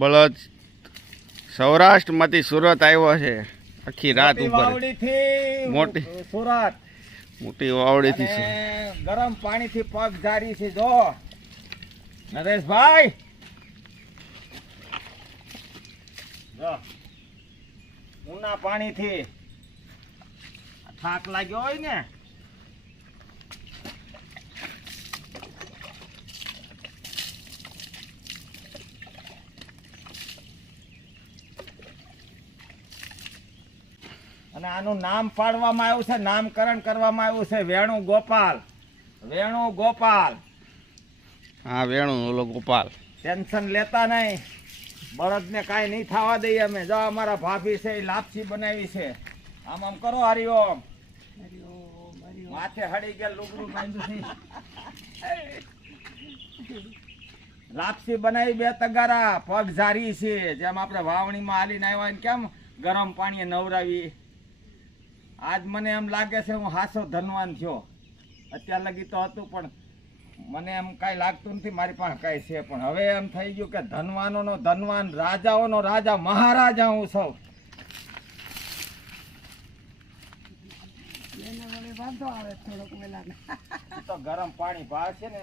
બળદ સૌરાષ્ટ્રમાંથી સુરત આવ્યો છે આખી રાત ઉપર મોટી સુરત મોટી વાવડીથી ગરમ પાણીથી પગ જારી છે જો નરેશભાઈ જો ઉના પાણીથી થાક લાગ્યો હોય ને અને આનું નામ પાડવામાં આવ્યું છે, નામકરણ કરવામાં આવ્યું છે વેણુગોપાલ. વેણુગોપાલ. હા વેણુ ઓલો ગોપાલ. ટેન્શન લેતા નહીં, બળદને કાંઈ નહીં થવા દઈએ અમે. જો અમારા ભાભી છે એ લાપસી બનાવી છે. આમ આમ કરો હરિઓમ. માથે હળી ગયા લુગડું બાંધ્યું છે. લાપસી બનાવી 2 તગારા પગ જારી છે, જેમ આપણે વાવણીમાં હાલીને આવ્યા હોય ને કેમ ગરમ પાણી નવરાવી. આજ મને એમ લાગે છે હું હાસો ધનવાન થયો. અત્યાર લગી તો હતું પણ મને એમ કાંઈ લાગતું નથી મારી પાસે કાંઈ છે, પણ હવે એમ થઈ ગયું કે ધનવાનોનો ધનવાન, રાજાઓનો રાજા, મહારાજા હું સૌ. તો ગરમ પાણી ભાવ છે ને,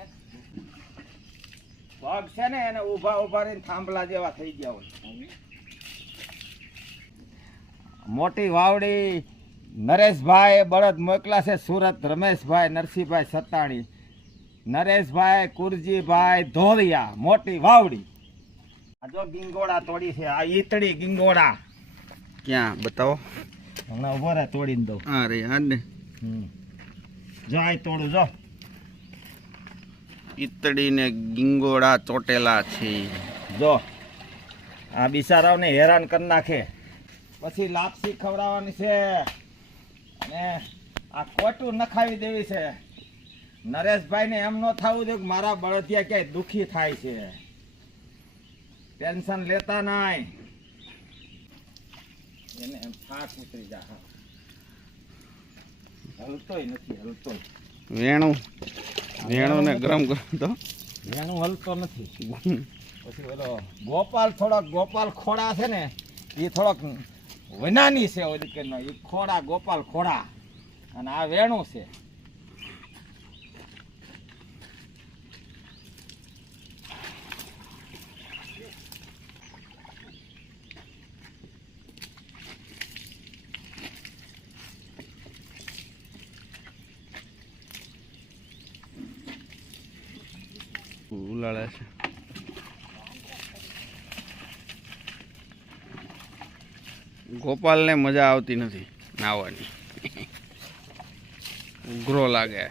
પગ છે ને એને ઉભા ઉભા રહીને થાંભલા જેવા થઈ ગયા હોય. મોટી વાવડી નરેશભાઈ બળદ મોકલા છે સુરત. રમેશભાઈ નરસિંહભાઈ સત્તાણી, નરેશભાઈ કુરજીભાઈ ધોળિયા, મોટી વાવડી. આ જો ગીંગોડા તોડી છે, આ ઈતળી ગીંગોડા. ક્યાં બતાવો? હમણાં ઉભો રહે તોડીને દઉં. હા રે હા ને જો આ તોડું જો. ઈતળી ને ગીંગોડા ચોટેલા છે. જો આ બિચારાઓને હેરાન કરી નાખે. પછી લાપસી ખવડાવવાની છે અને આ કોટું નખાવી દેવી છે. નરેશભાઈને એમ ન થવું જોઈએ કે મારા બળદિયા ક્યાંય દુઃખી થાય છે. ટેન્શન લેતા નહીં, એને એમ થાક ઉતરી જા. હલતોય નથી, હલતોય. વેણુ ને ગરમ કરો તો વેણુ હલતો નથી. પછી ઓલો ગોપાલ, થોડોક ગોપાલ ખોડા છે ને એ થોડોક વનાની છે. ઓલી કે એ ખોડા, ગોપાલ ખોડા, અને આ વેણુ છે. ઉલાળે છે. ગોપાલ ને મજા આવતી નથી નાવાની, ઉઘરો લાગે.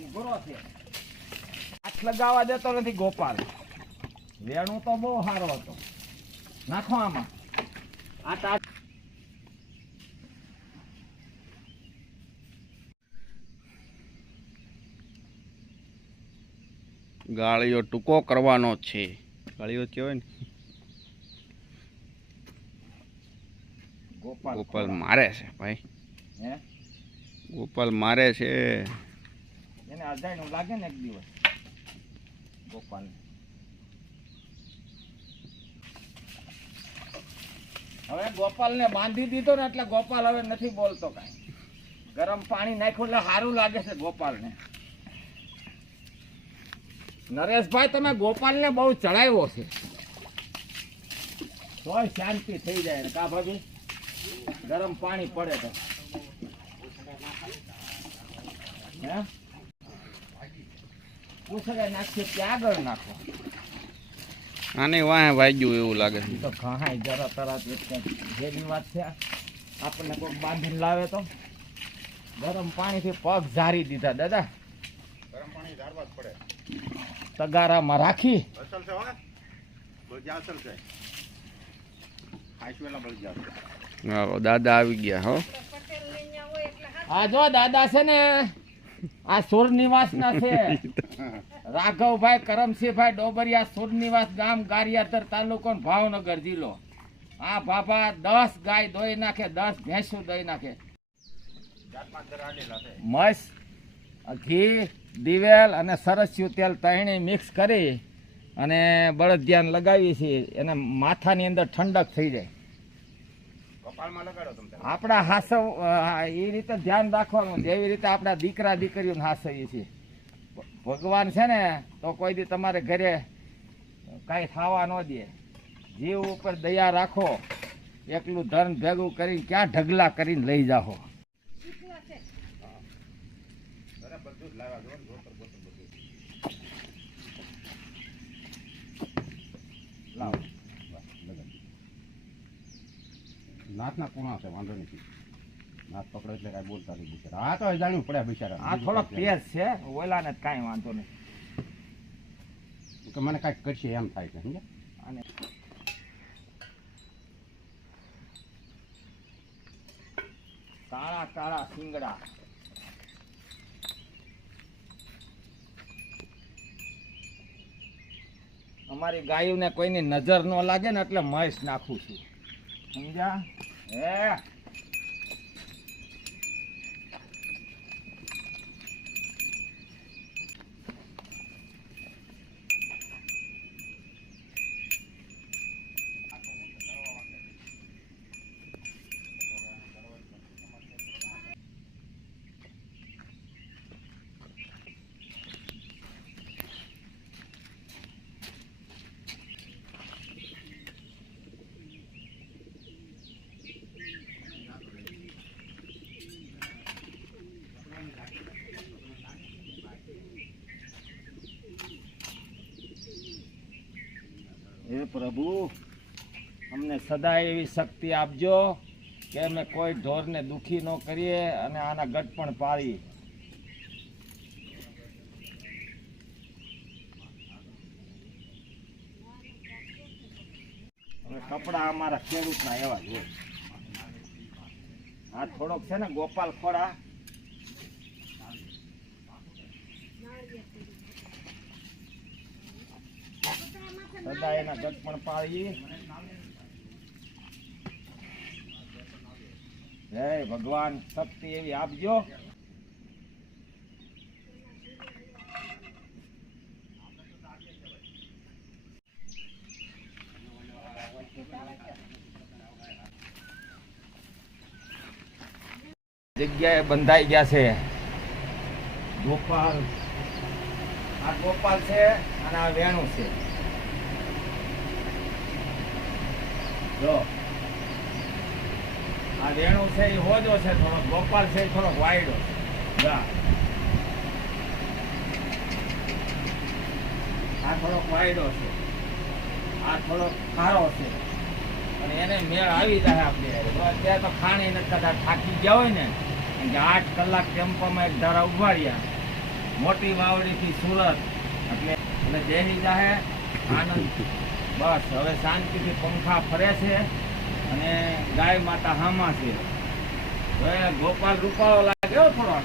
ઉઘરો છે, હાથ લગાવવા દેતો નથી ગોપાલ. વેણુ તો બહુ સારો હતો. નાખો આમાં આ. ગાળીઓ ટૂંકો કરવાનો છે. ગાળીઓ કહેવાય ને. ગોપાલ મારે છે ભાઈ. હે ગોપાલ મારે છે. એને અજાયણું લાગે ને એક દિવસ ગોપાલ. હવે ગોપાલ ને બાંધી દીધો ને એટલે ગોપાલ હવે નથી બોલતો કાંઈ. ગરમ પાણી નાખ્યું એટલે સારું લાગે છે ગોપાલ ને. નરેશભાઈ તમે ગોપાલ ને બહુ ચડાવ્યો છે, તોય શાંતિ થઈ જાય. કા ભાભી? ગરમ પાણી પડે તો હે પૂછડે નાખીએ ત્યાં આગળ નાખો. આને વાહે વાગ્યું એવું લાગે છે. તો ઘાય જરા તરત જેની વાત છે. આપણને કોઈ બાંધીને લાવે તો ગરમ પાણીથી પગ ઝારી દીધા દાદા. ગરમ પાણી ધારવા જ પડે. તગારામાં રાખી અસલ છે હો, બળજા અસલ છે. હાઈસવેલા બળજા. હા દાદા આવી ગયા હો. આ જો દાદા છે ને આ સુર નિવાસ ના છે. રાઘવભાઈ કરમસિંહભાઈ ડોબરિયા, સુર નિવાસ ગામ, ગારિયાધર તાલુકો, ભાવનગર જિલ્લો. આ બાબા 10 ગાય દોઈ નાખે, 10 ભેંસું દોઈ નાખે. મસ્ત ઘી, દિવેલ અને સરસ્યું તેલ ત્રણેય મિક્સ કરી અને બળદ ધ્યાન લગાવીએ છીએ એને માથાની અંદર ઠંડક થઈ જાય. કપાળમાં લગાડો તમે તારે. આપણા હાસવ એ રીતે ધ્યાન રાખવાનું જેવી રીતે આપણા દીકરા દીકરીઓને હાસવીએ છીએ. ભગવાન છે ને તો કોઈ દી તમારે ઘરે કાંઈ ખાવા ન દે. જીવ ઉપર દયા રાખો. એકલું ધન ભેગું કરીને ક્યાં ઢગલા કરીને લઈ જાઓ. અરે બધું જ લાવ્યા જો ને, ગોતર ગોતર બધું. લાવો. નાથના પૂણા છે, વાંધો નથી. નાથ પકડો એટલે કાંઈ બોલતા નહીં બિચારા. આ તો જાણવું પડે બિચારા. આ થોડો તેજ છે, ઓલાને જ કાંઈ વાંધો નહીં. કે મને કાંઈક કરશે એમ થાય છે સમજ્યા. અને કાળા કાળા શિંગડા. અમારી ગાયોને કોઈની નજર ન લાગે ને એટલે મહેશ નાખું છું, સમજ્યા? હે હે પ્રભુ, અમને સદાય એવી શક્તિ આપજો કે અમે કોઈ ઢોરને દુખી ન કરીએ અને આના ગટ પણ પાડીએ. હવે કપડા અમારા ખેડૂતના એવા જ હોય. આ થોડોક છે ને ગોપાલ ખોડા, સદા એના ગટ પણ પાડીએ. જય ભગવાન, શક્તિ એવી આપજો. જગ્યાએ બંધાઈ ગયા છે ગોપાલ. આ ગોપાલ છે અને આ વેણું છે. જો આ વેણું છે એ હોજો છે થોડો, ગોપાલ છે એ થોડો વાયડો છે. આ થોડોક વાયડો છે, આ થોડોક ખારો છે. અને એને મેળ આવી જાય આપણે. અત્યારે તો ખાણી નથી કદાચ થાકી ગયા હોય ને, કેમ કે 8 કલાક ટેમ્પોમાં એક ધારા ઉભા રહ્યા, મોટી વાવડીથી સુરત, એટલે જેની જાહે આનંદ. બસ હવે શાંતિથી પંખા ફરે છે અને ગાય માતા હામાં છે. હવે ગોપાલ રૂપાળો લાગ્યો થોડો.